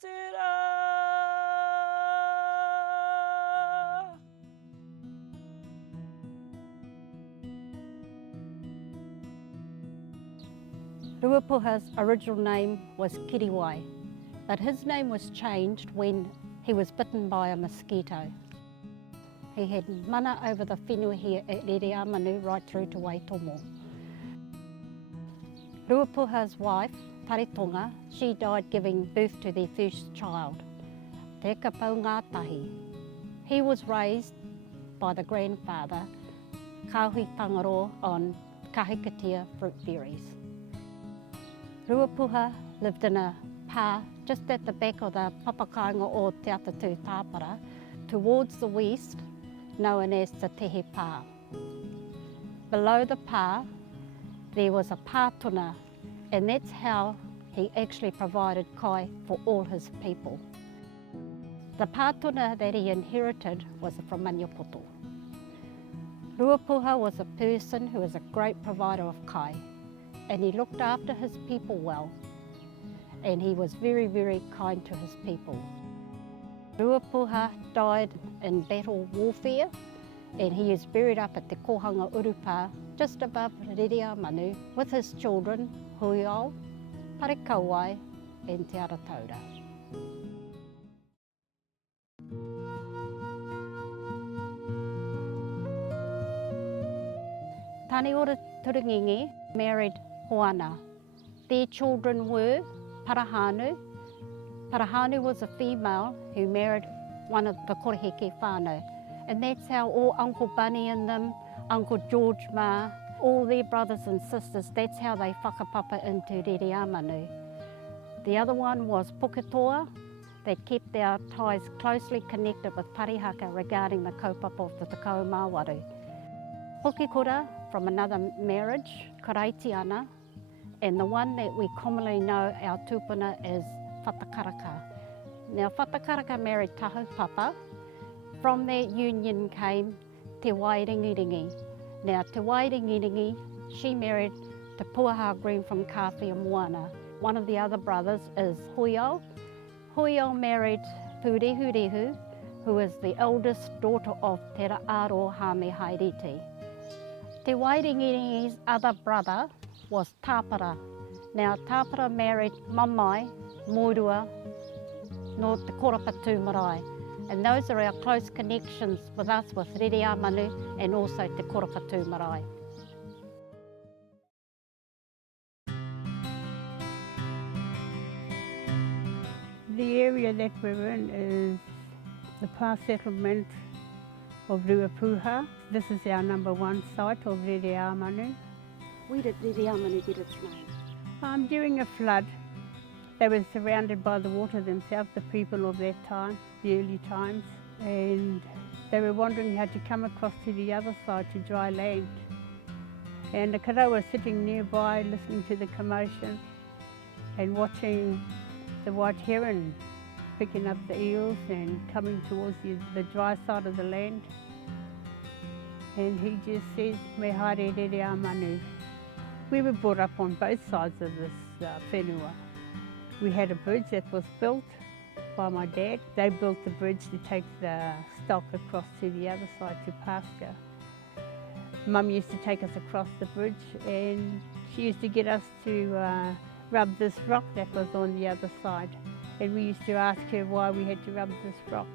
tira. Ruapuha's original name was Tapuwae, but his name was changed when he was bitten by a mosquito. He had mana over the whenua here at Rereamanu right through to Waitomo. Ruapuha's wife, Taretonga, she died giving birth to their first child, Te Kapau Ngātahi. He was raised by the grandfather, Kahui Pangaro, on kahikatea fruit berries. Ruapuha lived in a pā just at the back of the papakainga o Te Atatū Tāpara, towards the west, known as the Tehe Pā. Below the pā, there was a pātuna, and that's how he actually provided kai for all his people. The pātuna that he inherited was from Maniapoto. Ruapuha was a person who was a great provider of kai, and he looked after his people well, and he was very, very kind to his people. Ruapuha died in battle warfare, and he is buried up at Te Kohanga Urupa, just above Rereamanu, with his children, Huiao, Parekauai, and Te Arataura. Tāneora Turingingi married Hoana. Their children were Parahanu. Parahanu was a female who married one of the koreheke whānau. And that's how all Uncle Bunny and them, Uncle George Ma, all their brothers and sisters, that's how they whakapapa into Rereamanu. The other one was Puketoa, that kept our ties closely connected with Parihaka regarding the kaupapa of the Takau Māwaru. Pukekura, from another marriage, Karaitiana, and the one that we commonly know our Tūpuna as Whatakaraka. Now Whatakaraka married Tahupapa. From that union came Te Wairingiringi. Now Te Wairingiringi, she married Te Puaha Green from Kāwhia Moana. One of the other brothers is Huiao. Huiao married Purehurehu, who is the eldest daughter of Te Raaro Hame Hairiti. Te Wairingiringi's other brother was Tāpara. Now Tāpara married Mamai, Moirua, no Te Korapatū Marae. And those are our close connections with us with Rereamanu and also Te Korapatū Marae. The area that we're in is the past settlement of Ruapuha. This is our #1 site of Rereamanu. Where did Rereamanu get its name? During a flood, they were surrounded by the water themselves, the people of that time, the early times, and they were wondering how to come across to the other side to dry land. And the karawa was sitting nearby listening to the commotion and watching the white heron picking up the eels and coming towards the dry side of the land. And he just says, "Me haere Rereamanu." We were brought up on both sides of this whenua. We had a bridge that was built by my dad. They built the bridge to take the stock across to the other side to pasture. Mum used to take us across the bridge, and she used to get us to rub this rock that was on the other side. And we used to ask her why we had to rub this rock.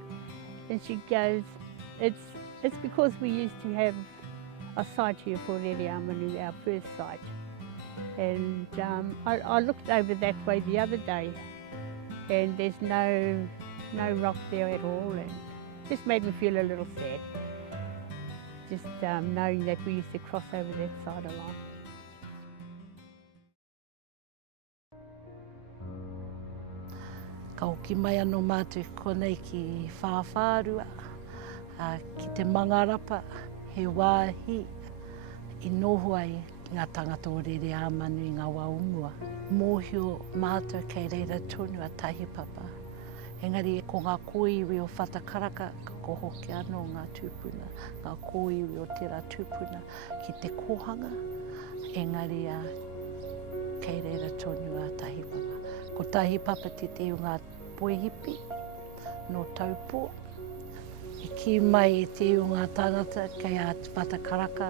And she goes, it's because we used to have a site here for Rereamanu, our first site. And I looked over that way the other day, and there's no rock there at all, and just made me feel a little sad, just knowing that we used to cross over that side a lot. Ka hoki mai anō mātou konei ki whāwhārua, ki te mangarapa, he wāhi, i noho ai ngā tangata o Rereamanu i ngā waumua. Mōhio mātou kei reira tonu a tahipapa. Engari, ko ngā kōiwi o whatakaraka, ka kohoki anō ngā tūpuna, ngā kōiwi o tērā tūpuna ki te kohanga, engari kei reira tonu a tahipapa. Ko tahipapa te te o ngā poehipi no Taupua. I ki mai e te o ngā tāngata kei a whatakaraka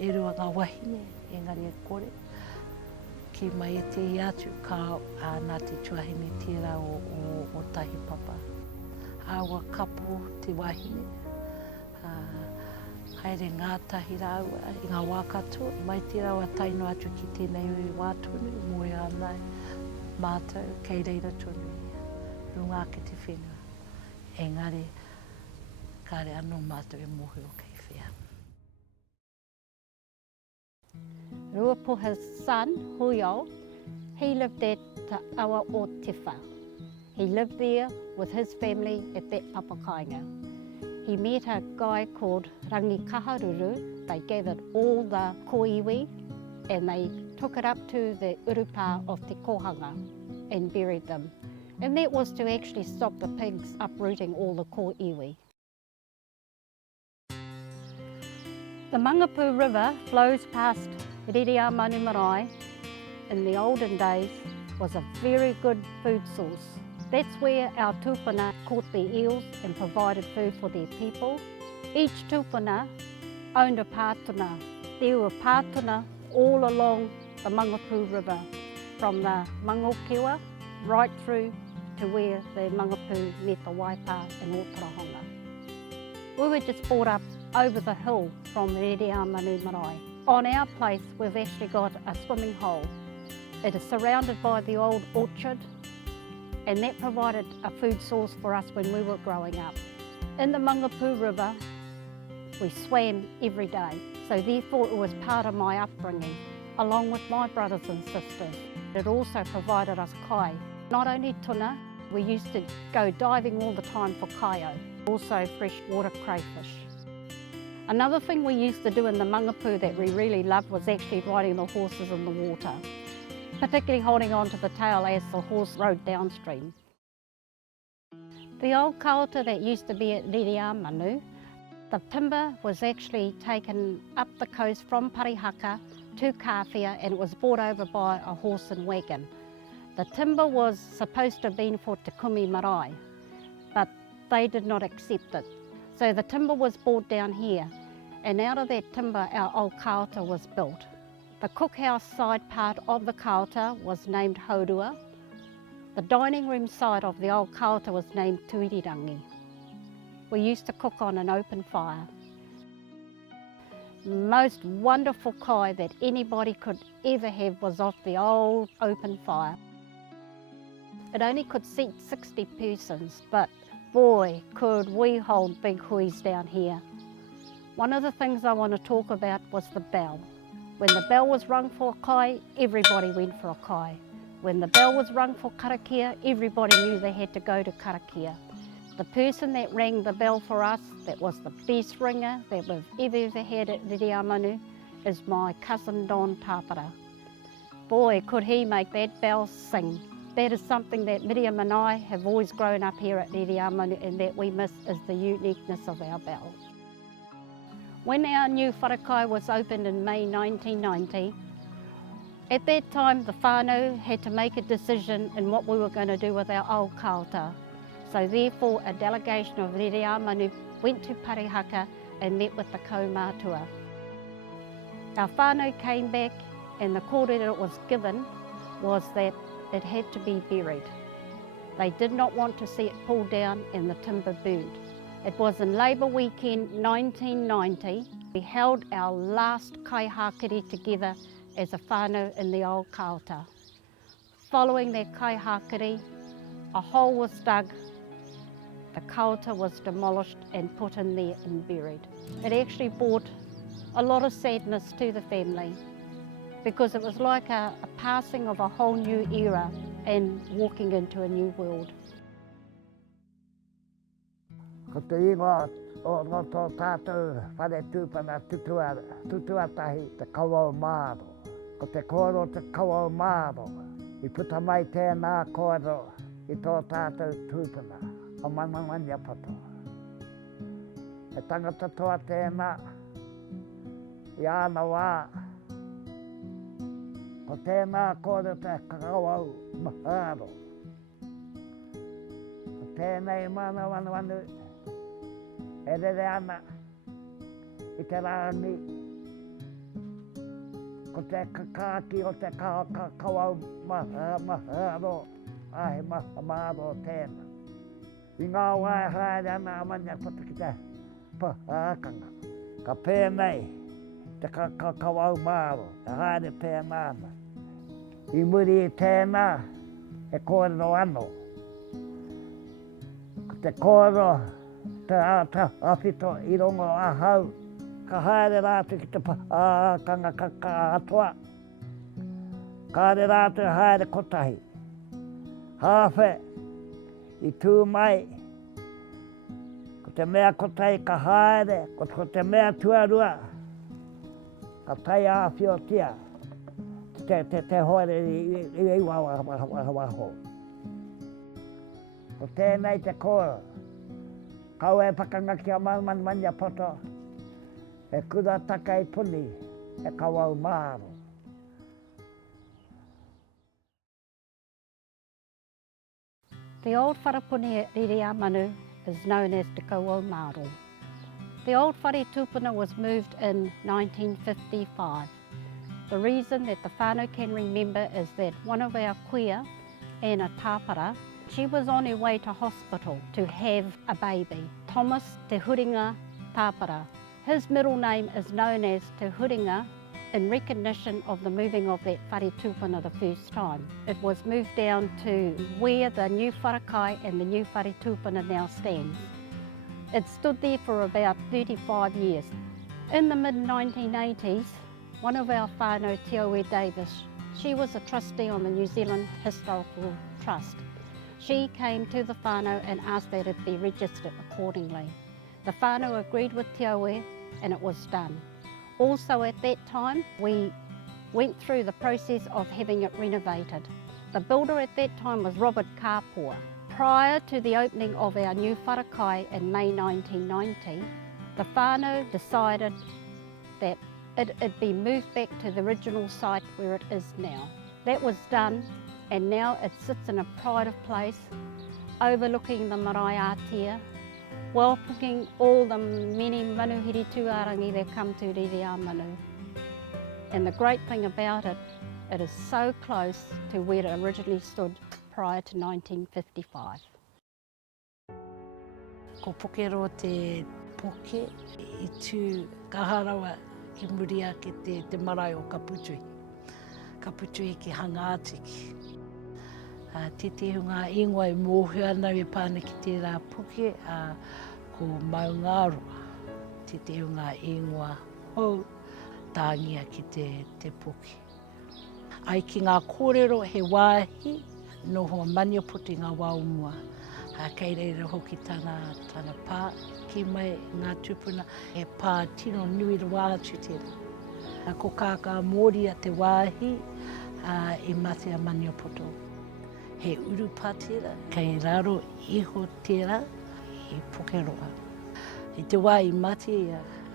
e rua ngā wahine, engari e kore. Ki mai e te i atu ka nā te tuahine tērā o tahi papa. Awa kapo te wahine. Haere ngā tahi rāua, i ngā wā katoa, mai te rawa taino atu ki tēnei wā tonu, moe anai, mātou, kei reira tonu, runga ki te whenua. Engari, kāre anō mātou e mohu o kei whea. Ruapuha's son, Huio, he lived at Te Awa o Tewha. He lived there with his family at that papakainga. He met a guy called Rangi Kaharuru. They gathered all the koiwi and they took it up to the urupa of Te Kohanga and buried them. And that was to actually stop the pigs uprooting all the koiwi. The Mangapū River flows past Ririā Manu Marae. In the olden days was a very good food source. That's where our tūpuna caught their eels and provided food for their people. Each tūpuna owned a pātuna. There were pātuna all along the Mangapū River, from the Mangokewa right through to where the Mangapū met the Waipa and Otarahonga. We were just brought up over the hill from Ririā Manu Marae. On our place we've actually got a swimming hole. It is surrounded by the old orchard, and that provided a food source for us when we were growing up. In the Mangapū River, we swam every day, so therefore it was part of my upbringing, along with my brothers and sisters. It also provided us kai. Not only tuna, we used to go diving all the time for kaio, also freshwater crayfish. Another thing we used to do in the Mangapū that we really loved was actually riding the horses in the water, particularly holding on to the tail as the horse rode downstream. The old kaota that used to be at Ririā Manu, the timber was actually taken up the coast from Parihaka to Kāwhia, and it was brought over by a horse and wagon. The timber was supposed to have been for Te Kumi Marae, but they did not accept it. So the timber was brought down here, and out of that timber our old kaota was built. The cookhouse side part of the kaota was named Haurua. The dining room side of the old kaota was named Tuirirangi. We used to cook on an open fire. Most wonderful kai that anybody could ever have was off the old open fire. It only could seat 60 persons, but boy, could we hold big huis down here. One of the things I want to talk about was the bell. When the bell was rung for a kai, everybody went for a kai. When the bell was rung for karakia, everybody knew they had to go to karakia. The person that rang the bell for us, that was the best ringer that we've ever had at Ririā Manu, is my cousin Don Tāpara. Boy, could he make that bell sing. That is something that Miriam and I have always grown up here at Ririā Manu, and that we miss is the uniqueness of our bell. When our new wharakai was opened in May 1990, at that time the whānau had to make a decision in what we were going to do with our old kaota. So therefore a delegation of Ririā Manu went to Parihaka and met with the kaumātua. Our whānau came back, and the kōrero that it was given was that it had to be buried. They did not want to see it pulled down and the timber burned. It was in Labour weekend 1990. We held our last kai hakere together as a whānau in the old kaota. Following that kai hakere, a hole was dug, the kaota was demolished and put in there and buried. It actually brought a lot of sadness to the family, because it was like a passing of a whole new era and walking into a new world. Ko te ingoa o tō tātou whare tūpana tutuatahi te kawau māro. Ko te kōro te kawau māro, I puta mai tēnā kōro I tō tātou tūpana, o manamania pato. E tangata toa tēnā, I āna wā, ko tēnā kōro te kawau maharo. tēnei mana wanu e rere ana i te rāngi. Ko te kakāki o te kawau maharo, ahe maharo tēnā. I ngā wae haere ana amanya pata ki te pākanga. Ka pēnei te kawau maharo, e haere pēnā ana. I muri i tēnā e kōrero anō. Ko te kōro te awhito i rongo ahau. Ka haere rātu ki te pākanga katoa. Ka haere rātu haere kotahi. Hawhe i tū mai. Ko te mea kotahi ka haere, ko te mea tuarua. Ka tai āwhiotia. Te hoere i waho. Ko tēnei te kōro. Kau e pakanga ki a mania poto. E kura taka i puni, e kawau māro. The old wharapuni at Ririamanu is known as Te Kawau Māro. The old whare Tūpuna was moved in 1955. The reason that the whānau can remember is that one of our kuia, Anna Tāpara, she was on her way to hospital to have a baby, Thomas Te Huringa Tāpara. His middle name is known as Te Huringa in recognition of the moving of that whare Tūpuna the first time. It was moved down to where the new wharakai and the new whare Tūpuna now stands. It stood there for about 35 years. In the mid-1980s, one of our whānau, Tapuwae Davis, she was a trustee on the New Zealand Historical Trust. She came to the whānau and asked that it be registered accordingly. The whānau agreed with Tapuwae and it was done. Also at that time, we went through the process of having it renovated. The builder at that time was Robert Kapua. Prior to the opening of our new wharakai in May 1990, the whānau decided that it be moved back to the original site where it is now. That was done, and now it sits in a pride of place, overlooking the marae ātea, welcoming all the many manuhiri tuarangi that come to Ririamanu. And the great thing about it, it is so close to where it originally stood prior to 1955. Ko pokero te poke i tū kaharawa ki muri ake te marae o Kaputui. Kaputui ki hanga atiki. Te ngā ingoa i mōhua ana me pāna ki te rā puke ko maungaroa. Te ngā ingoa hou tāngia ki te puke. Ai ki ngā kōrero he wāhi noho maniaputi ngā wāumua. Kei reira hoki tana pā ki mai ngā tūpuna e pā tino nui rā atu tērā. Ko kāka mōri a te wāhi i mate a maniapoto. He uru pā tērā, kei raro iho tērā i pokeroa. I te wā i mate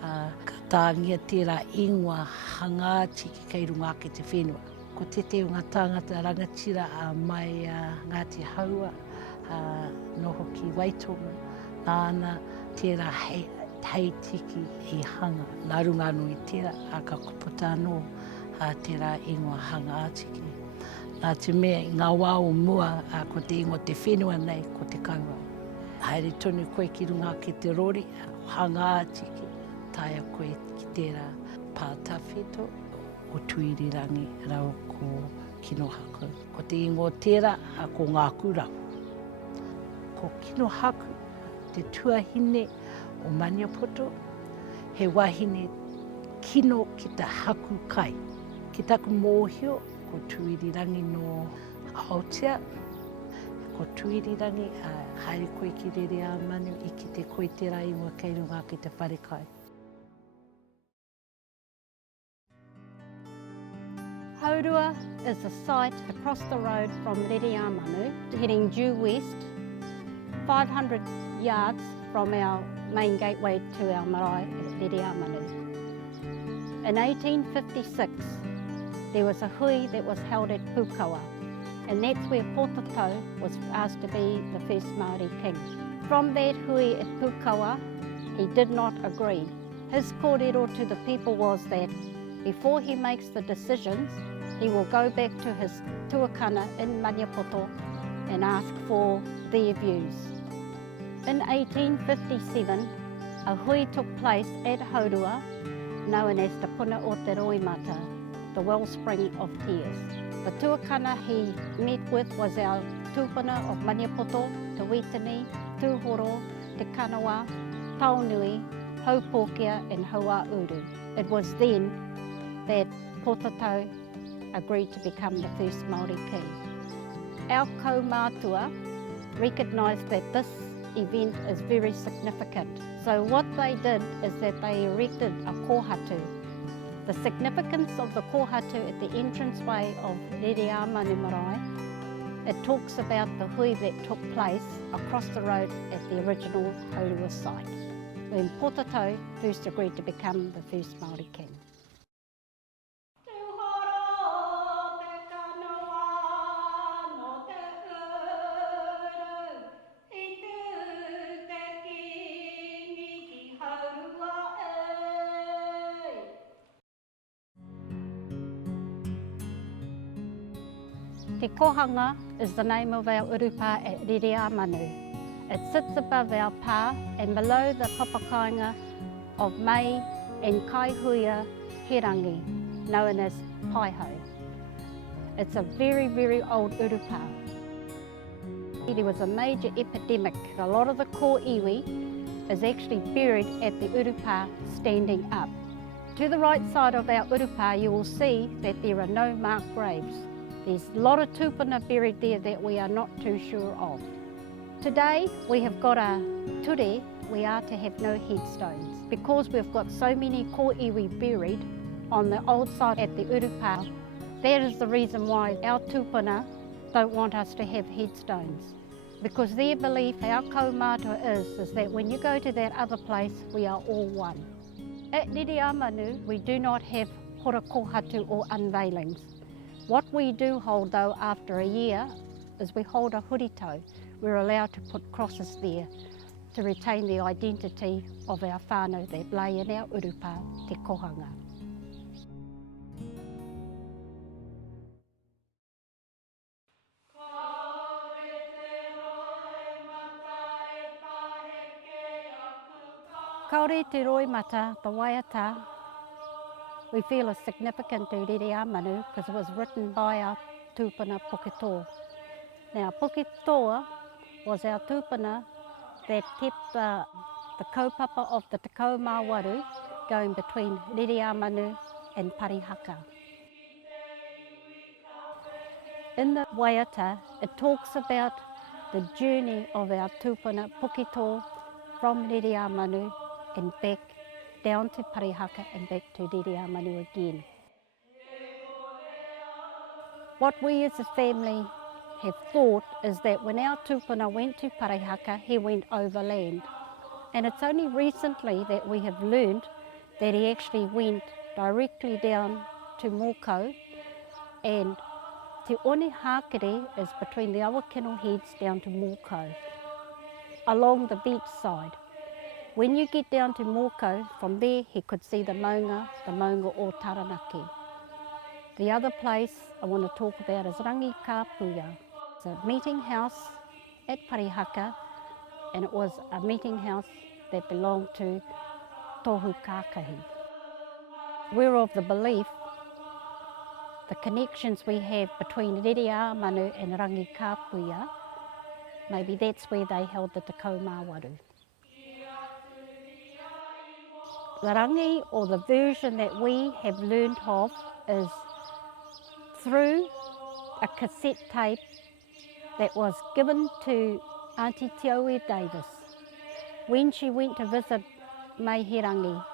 ka tāngia tērā ingoa hangāti ki kei runga ki te whenua. Ko te ngā tāngata rangatira a mai ngā te haua, noho ki Waitonga, nāna tērā hei tiki i hanga. Nā runga nui tērā a ka kupota anō tērā ingoa hanga ātiki. Nā te mea i ngā wāo mua ko te ingoa te whenua nei ko te kaua. Haere tonu koe ki runga ki te rori, hanga ātiki, taia koe ki tērā pātawhito o tuirirangi rau ko kino haku. Ko te ingoa tērā ko ngā kurau. Ko kino haku, te tuahine o Maniapoto, he wahine kino ki te haku kai. Ki taku mōhio, ko tuirirangi no Aotea, ko tuirirangi haere koe ki Ririamanu i ki te koe tērā ingoa kei runga ki te wharekai. Haurua is a site across the road from Ririamanu, heading due west, 500 yards from our main gateway to our marae at Ririamanu. In 1856, there was a hui that was held at Pukawa, and that's where Potatau was asked to be the first Māori king. From that hui at Pukawa, he did not agree. His kōrero to the people was that before he makes the decisions, he will go back to his tuakana in Maniapoto and ask for their views. In 1857, a hui took place at Haurua, known as Tūpuna o te Roimata, the wellspring of tears. The tuakana he met with was our tūpuna of Maniapoto, Te Witini, Tūhoro, Te Kanawa, Taonui, Haupōkea and Hauāuru. It was then that Potatau agreed to become the first Māori king. Our kaumātua recognised that this event is very significant. So what they did is that they erected a kōhatu. The significance of the kōhatu at the entranceway of Rere Marae, it talks about the hui that took place across the road at the original Haurua site, when Potatau first agreed to become the first Māori king. Te Kohanga is the name of our urupa at Rere Manu. It sits above our pā and below the papakainga of Mai and Kaihuia Herangi, known as Paiho. It's a very, very old urupa. There was a major epidemic. A lot of the kōiwi is actually buried at the urupa standing up. To the right side of our urupa, you will see that there are no marked graves. There's a lot of tūpuna buried there that we are not too sure of. Today we have got a ture, we are to have no headstones. Because we've got so many kōiwi buried on the old side at the urupa, that is the reason why our tūpuna don't want us to have headstones. Because their belief, our kaumātua is that when you go to that other place, we are all one. At Rere Manu, we do not have hora kōhatu or unveilings. What we do hold though after a year is we hold a hurito. We're allowed to put crosses there to retain the identity of our whānau that lay in our urupa, te kohanga. Kaore te roimata, the waiata, we feel is significant to Rere Manu because it was written by our tūpuna Puketoa. Now Puketoa was our tūpuna that kept the kaupapa of the Tekau Māwaru going between Rere Manu and Parihaka. In the waiata, it talks about the journey of our tūpuna Puketoa from Rere Manu and back down to Parihaka and back to Rere Manu again. What we as a family have thought is that when our tūpuna went to Parihaka, he went overland. And it's only recently that we have learned that he actually went directly down to Mokau, and Te One Hakere is between the Awakeno Heads down to Mokau, along the beach side. When you get down to Mokau, from there he could see the maunga o Taranaki. The other place I want to talk about is Rangi Kāpuia. It's a meeting house at Parihaka, and it was a meeting house that belonged to Tohu Kākahi. We're of the belief the connections we have between Rere Manu and Rangi Kāpuia, maybe that's where they held the Tekau Māwaru. The rangi, or the version that we have learned of, is through a cassette tape that was given to Auntie Teoe Davis when she went to visit Maihirangi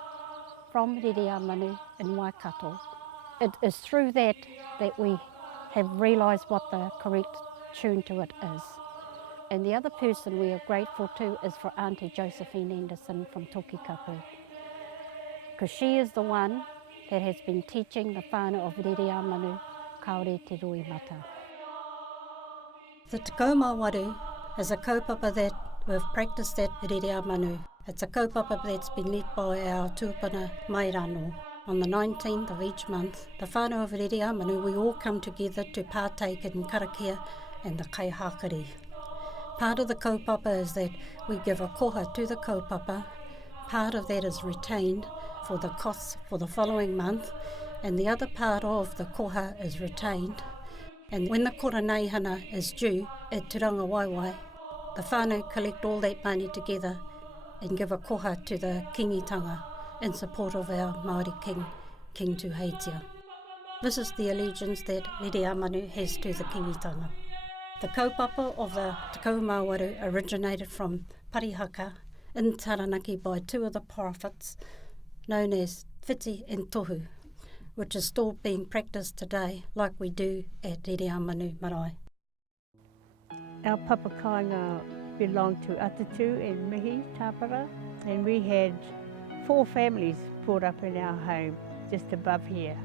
from Rere Manu in Waikato. It is through that we have realised what the correct tune to it is. And the other person we are grateful to is for Auntie Josephine Anderson from Tokikapu, because she is the one that has been teaching the whānau of Rere Manu kaore te roimata. The Tekoma Waru is a kaupapa that we've practiced at Rere Manu. It's a kaupapa that's been led by our Tūpuna Mairano. On the 19th of each month, the whānau of Rere Manu, we all come together to partake in karakia and the kaihakari. Part of the kaupapa is that we give a koha to the kaupapa. Part of that is retained for the costs for the following month, and the other part of the koha is retained. And when the kora neihana is due at Te Ranga Waiwai, the whānau collect all that money together and give a koha to the kingitanga in support of our Māori king, King Tuheitia. This is the allegiance that Rere Manu has to the kingitanga. The kaupapa of the Tekoma Waru originated from Parihaka in Taranaki by two of the prophets known as Whiti and Tohu, which is still being practiced today like we do at Rere Manu Marae. Our papakainga belonged to Atatu and Mihi Tāpara, and we had 4 families brought up in our home just above here.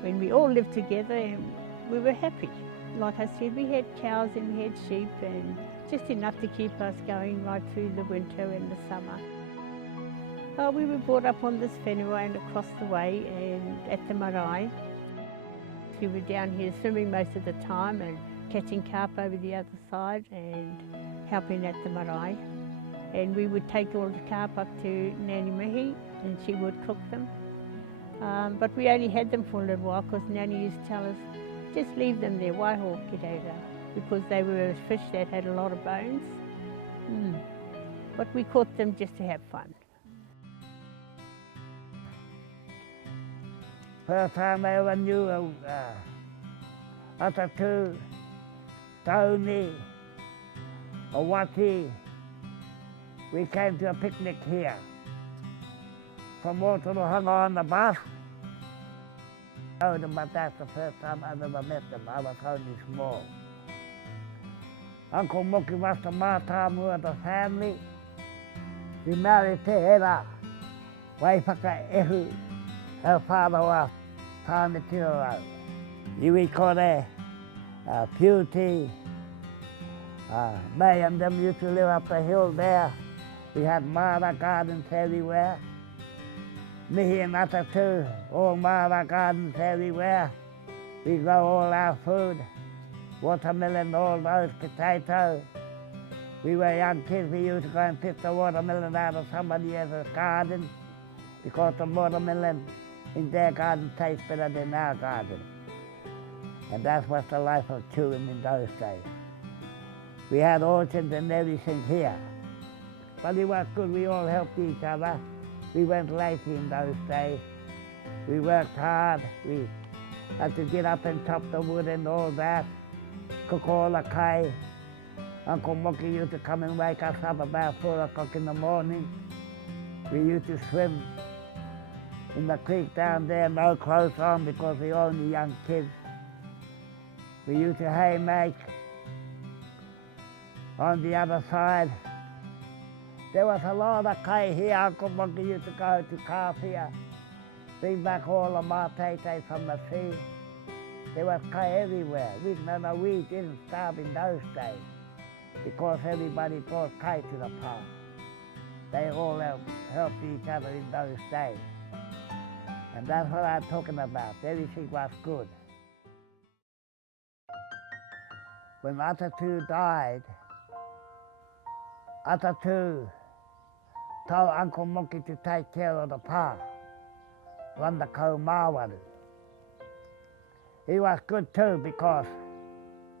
When we all lived together and we were happy. Like I said, we had cows and we had sheep and just enough to keep us going right through the winter and the summer. We were brought up on this whenua and across the way and at the marae. We were down here swimming most of the time and catching carp over the other side and helping at the marae. And we would take all the carp up to Nanny Mihi and she would cook them. But we only had them for a little while because Nanny used to tell us, just leave them there, waiho kirera, because they were a fish that had a lot of bones. But we caught them just to have fun. First time I ever knew Atatu, Tauni, Awati. We came to a picnic here. From Waterloo hung on the bus. But that's the first time I ever met them. I was only small. Uncle Moki was the mātāmu of the family. He married Te Hera, Waipaka Ehu. Her father was Tāne Tirorau. Iwi Kore, Pewty, May and them used to live up the hill there. We had Mara gardens everywhere. Mihi and Atatu, all Mara gardens everywhere. We grow all our food, watermelon, all those potatoes. We were young kids, we used to go and pick the watermelon out of somebody else's garden because the watermelon in their garden tastes better than our garden. And that was the life of children in those days. We had orchards and everything here. But it was good, we all helped each other. We went lazy in those days. We worked hard. We had to get up and chop the wood and all that, cook all the kai. Uncle Moki used to come and wake us up about 4 o'clock in the morning. We used to swim in the creek down there, no clothes on because we were only young kids. We used to haymake on the other side. There was a lot of kai here. Uncle Moki used to go to calf here, bring back all the matete from the sea. There was kai everywhere. We didn't starve in those days because everybody brought kai to the park. They all helped each other in those days. And that's what I'm talking about. Everything was good. When Atatu died, Atatu told Uncle Moki to take care of the pa, run the kaumawaru. He was good too because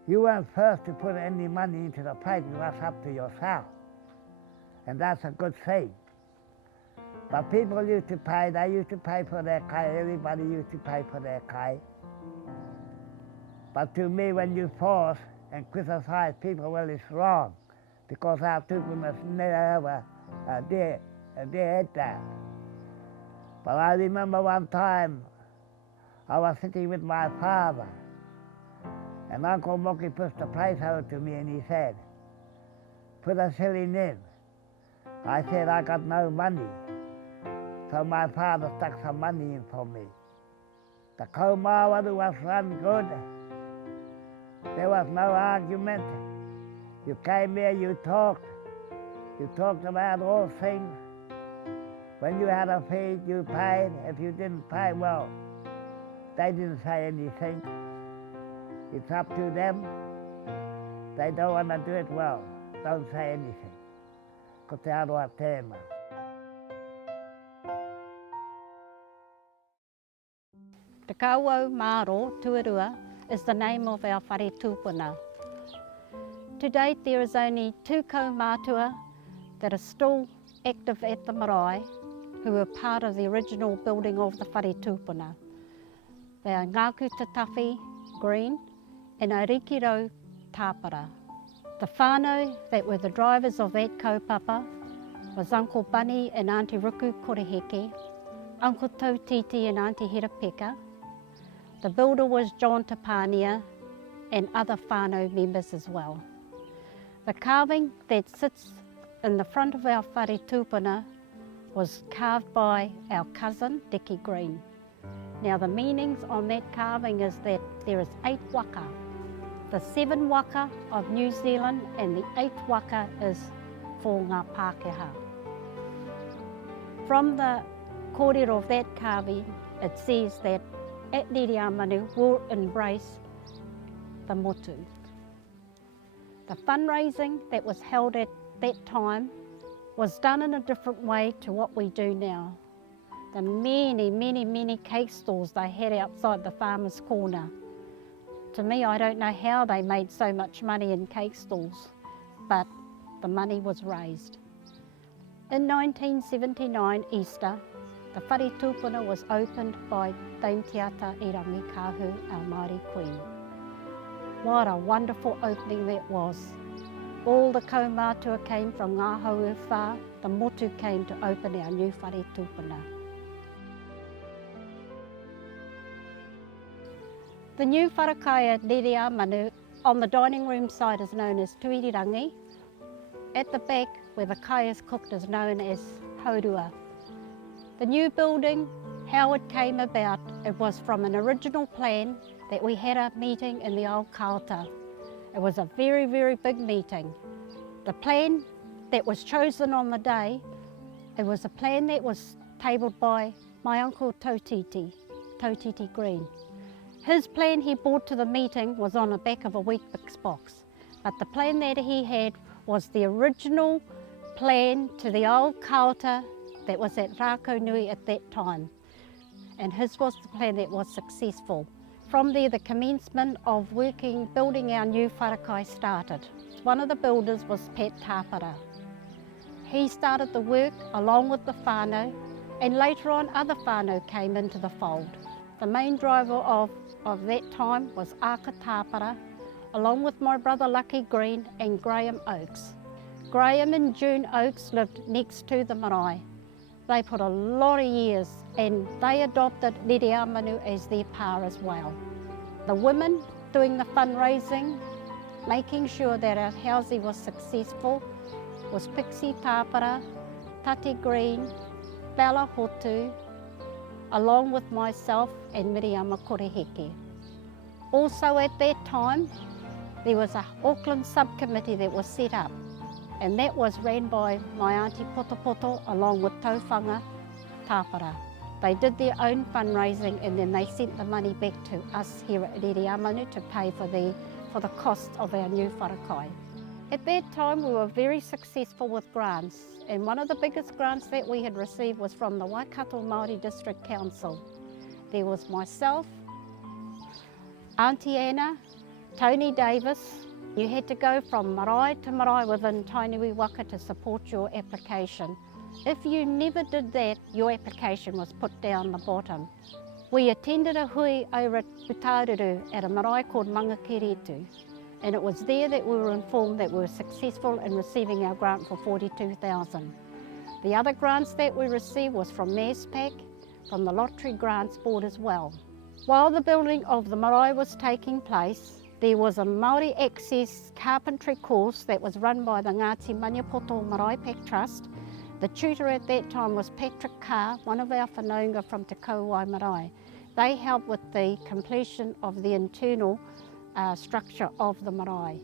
you weren't first to put any money into the place, it was up to yourself. And that's a good thing. But people used to pay, they used to pay for their kai, everybody used to pay for their kai. But to me, when you force and criticize people, well, it's wrong, because our Tūpuna never did that. But I remember one time, I was sitting with my father, and Uncle Moki pushed the price out to me and he said, put a shilling in. I said, I got no money. So my father stuck some money in for me. The kaumawaru was run good. There was no argument. You came here, you talked about all things. When you had a fee, you paid. If you didn't pay, well, they didn't say anything. It's up to them. They don't want to do it well. Don't say anything. Ko te aroa tēnā. Te Kauau Māro, Tuarua, is the name of our whare tūpuna. To date, there is only 2 kaumātua that are still active at the marae, who were part of the original building of the whare tūpuna. They are Ngāku Te Tawhi Green and Arikiro Tāpara. The whānau that were the drivers of that kaupapa was Uncle Bunny and Auntie Ruku Koreheke, Uncle Tautiti and Auntie Herapeka. The builder was John Tapania and other whānau members as well. The carving that sits in the front of our whare tūpuna was carved by our cousin, Dickie Green. Now the meanings on that carving is that there is 8 waka. The 7 waka of New Zealand and the 8th waka is for ngā Pākehā. From the kōrero of that carving, it says that at Neriamanu will embrace the motu. The fundraising that was held at that time was done in a different way to what we do now. The many cake stalls they had outside the farmer's corner. To me, I don't know how they made so much money in cake stalls, but the money was raised. In 1979 Easter, the whare tūpuna was opened by Dame Tiata Iramikahu, our Māori Queen. What a wonderful opening that was. All the kaumātua came from ngā haue whā, the motu came to open our new whare tūpuna. The new wharakai at Neriamanu on the dining room side is known as Tuirirangi. At the back where the kai is cooked is known as Haurua. The new building, how it came about, it was from an original plan that we had a meeting in the old kaota. It was a very big meeting. The plan that was chosen on the day, it was a plan that was tabled by my uncle Tautiti Green. His plan he brought to the meeting was on the back of a Weet-Bix box, but the plan that he had was the original plan to the old kaota that was at Rākaunui at that time. And his was the plan that was successful. From there, the commencement of building our new wharakai started. One of the builders was Pat Tāpara. He started the work along with the whānau, and later on other whānau came into the fold. The main driver of that time was Aka Tāpara, along with my brother Lucky Green and Graham Oakes. Graham and June Oakes lived next to the marae. They put a lot of years and they adopted Neriamanu as their pa as well. The women doing the fundraising, making sure that our housing was successful, was Pixie Tāpara, Tate Green, Bella Hotu, along with myself and Miriama Koreheke. Also at that time, there was an Auckland subcommittee that was set up, and that was ran by my auntie Potopoto along with Taufanga Tāpara. They did their own fundraising and then they sent the money back to us here at Neriamanu to pay for the cost of our new wharakai. At that time we were very successful with grants, and one of the biggest grants that we had received was from the Waikato Māori District Council. There was myself, Auntie Anna, Tony Davis. You had to go from marae to marae within Tainui Waka to support your application. If you never did that, your application was put down the bottom. We attended a hui over at Putaruru at a marae called Mangakeretu, and it was there that we were informed that we were successful in receiving our grant for $42,000. The other grants that we received was from MASPAC, from the Lottery Grants Board as well. While the building of the marae was taking place, there was a Māori Access carpentry course that was run by the Ngāti Maniapoto Marae Pack Trust. The tutor at that time was Patrick Carr, one of our whanaunga from Te Kauai Marae. They helped with the completion of the internal structure of the marae.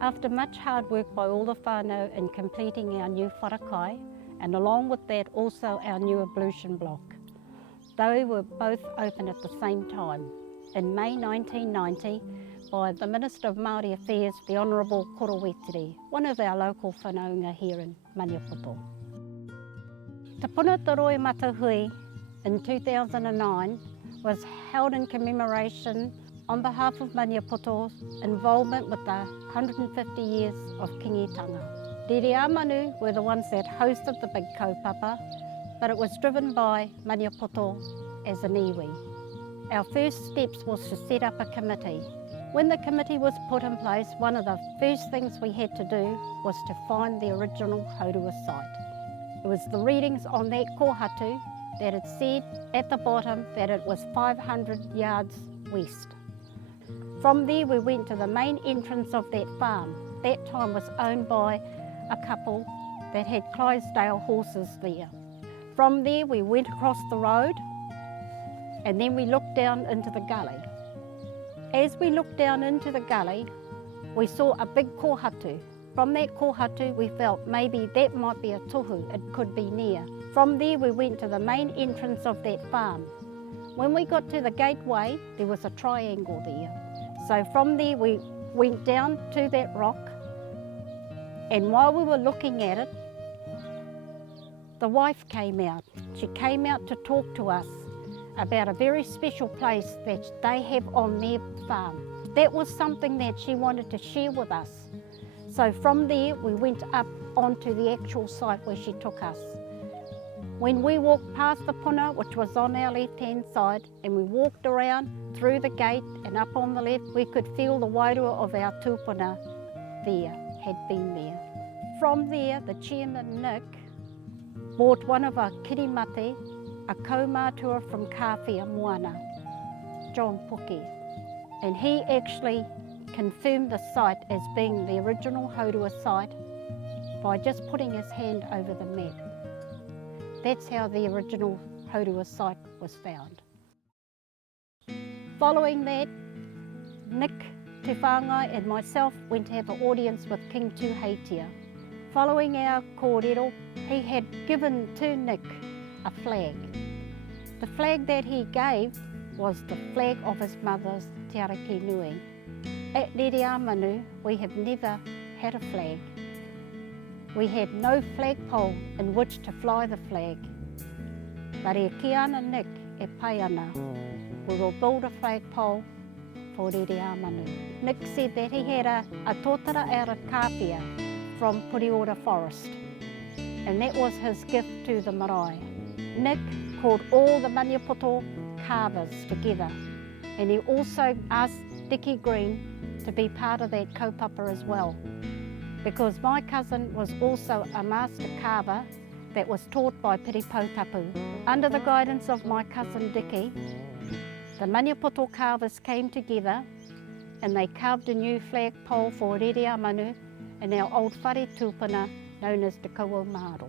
After much hard work by all the whānau in completing our new wharakai, and along with that also our new ablution block, they were both open at the same time in May 1990 by the Minister of Māori Affairs, the Honourable Ruapuha, one of our local whanaunga here in Maniapoto. Tūpuna Toroe Matahui in 2009 was held in commemoration on behalf of Maniapoto's involvement with the 150 years of kingitanga. Rere Manu were the ones that hosted the big kaupapa, but it was driven by Maniapoto as an iwi. Our first steps was to set up a committee. When the committee was put in place, one of the first things we had to do was to find the original Haurua site. It was the readings on that kōhatu that it said at the bottom that it was 500 yards west. From there we went to the main entrance of that farm. That time was owned by a couple that had Clydesdale horses there. From there we went across the road and then we looked down into the gully. As we looked down into the gully, we saw a big kōhatu. From that kōhatu we felt maybe that might be a tohu, it could be near. From there we went to the main entrance of that farm. When we got to the gateway, there was a triangle there. So from there we went down to that rock, and while we were looking at it, the wife came out. She came out to talk to us about a very special place that they have on their farm. That was something that she wanted to share with us. So from there we went up onto the actual site where she took us. When we walked past the puna, which was on our left-hand side, and we walked around through the gate and up on the left, we could feel the wairua of our tūpuna there, had been there. From there, the chairman, Nick, bought one of our kirimate, a kaumātua from Kāwhia Moana, John Puke, and he actually confirmed the site as being the original Haurua site by just putting his hand over the map. That's how the original Haurua site was found. Following that, Nick Te Whāngai and myself went to have an audience with King Tūheitia. Following our kōrero, he had given to Nick a flag. The flag that he gave was the flag of his mother's Te Araki Nui. At Rere Manu, we have never had a flag. We had no flagpole in which to fly the flag. But e ki ana Nick e pai ana, we will build a flagpole for Rere Manu. Nick said that he had a tōtara out of Kāwhia from Puriora Forest, and that was his gift to the marae. Nick called all the Maniapoto carvers together, and he also asked Dickie Green to be part of that kaupapa as well, because my cousin was also a master carver that was taught by Piri Tapu. Under the guidance of my cousin Dickie, the Maniapoto carvers came together and they carved a new flagpole for Rere Manu in our old whare tūpuna known as Te Kauaumaro.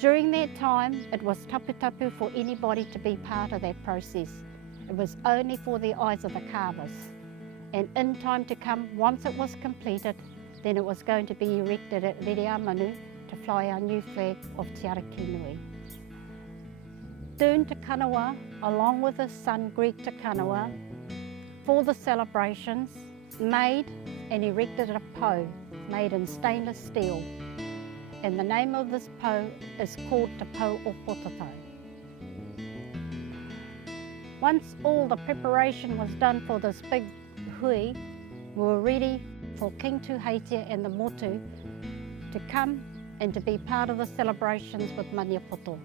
During that time, it was tapu for anybody to be part of that process. It was only for the eyes of the carvers. And in time to come, once it was completed, then it was going to be erected at Rere Manu to fly our new flag of Te Araki Nui. Dune Te Kanawa, along with his son Greg Te Kanawa, for the celebrations, made and erected a po made in stainless steel. And the name of this po is called Te Po o Potato. Once all the preparation was done for this big hui, we were ready for King Tūheitia and the motu to come and to be part of the celebrations with Maniapoto.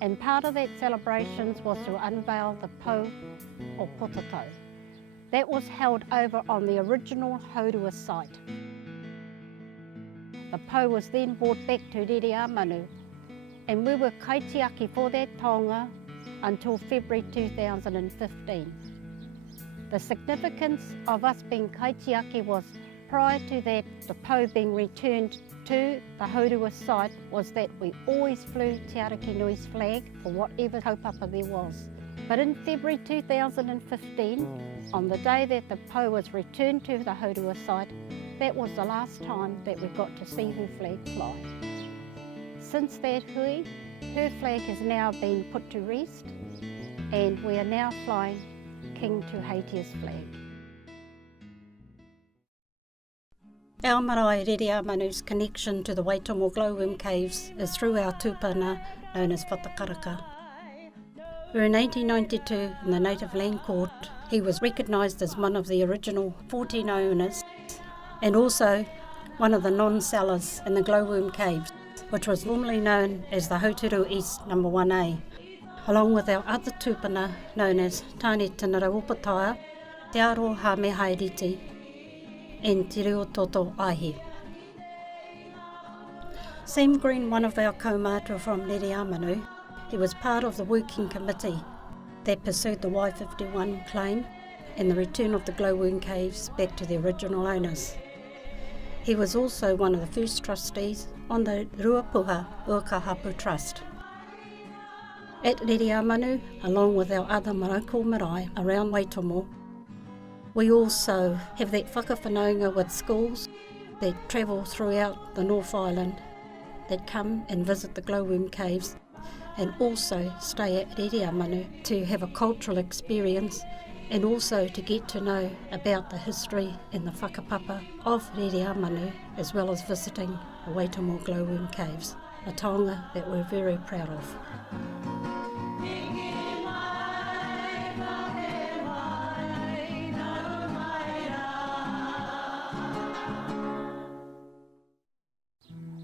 And part of that celebrations was to unveil the po o Potato. That was held over on the original Haurua site. The po was then brought back to Rere Manu, and we were kaitiaki for that taonga until February 2015. The significance of us being kaitiaki was, prior to that, the po being returned to the Haurua site, was that we always flew Te Araki Nui's flag for whatever kaupapa there was. But in February 2015, on the day that the Pou was returned to the Haurua site, that was the last time that we got to see her flag fly. Since that hui, her flag has now been put to rest, and we are now flying King Tuheitia flag. Our marae Ririamanu's connection to the Waitomo glowworm caves is through our tūpuna known as Whatakaraka. Where in 1892 in the Native Land Court he was recognised as one of the original 14 owners and also one of the non-sellers in the glowworm caves, which was formerly known as the Hauturu East No. 1A, along with our other tūpuna known as Tāne Tinara Upataia, Te Aro Hamehairiti and Te Reo Toto Aihe. Sam Green, one of our kaumātua from Ririamanu, he was part of the working committee that pursued the Y51 claim and the return of the glowworm caves back to the original owners. He was also one of the first trustees on the Ruapuha Uekaha Hapū Trust. At Ririamanu, along with our other marauko marae around Waitomo, we also have that whakawhanaunga with schools that travel throughout the North Island that come and visit the glowworm caves and also stay at Ririamanu to have a cultural experience and also to get to know about the history and the whakapapa of Ririamanu, as well as visiting the Waitomo glowworm caves, a taonga that we're very proud of.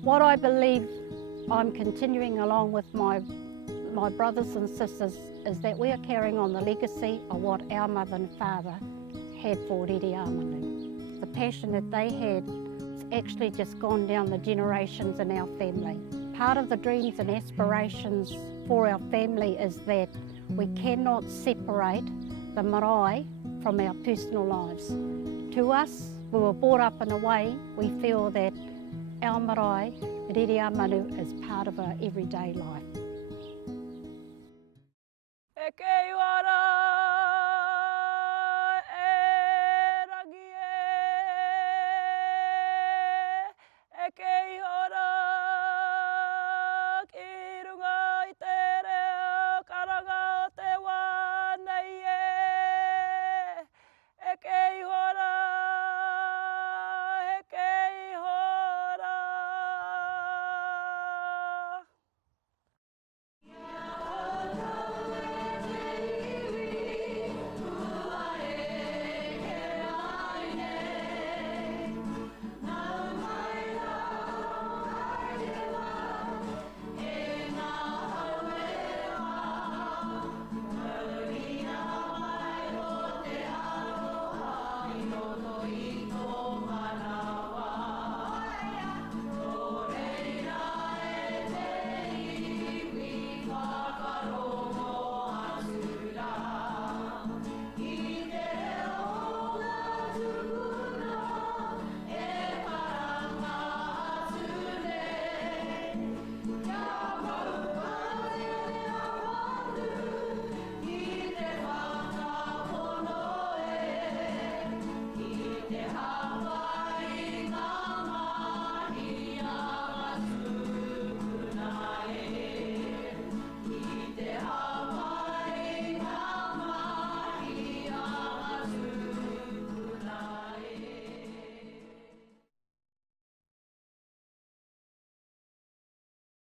What I believe I'm continuing along with my brothers and sisters is that we are carrying on the legacy of what our mother and father had for Ririamanu. The passion that they had has actually just gone down the generations in our family. Part of the dreams and aspirations for our family is that we cannot separate the marae from our personal lives. To us, we were brought up in a way we feel that our marae, Ririamanu, is part of our everyday life.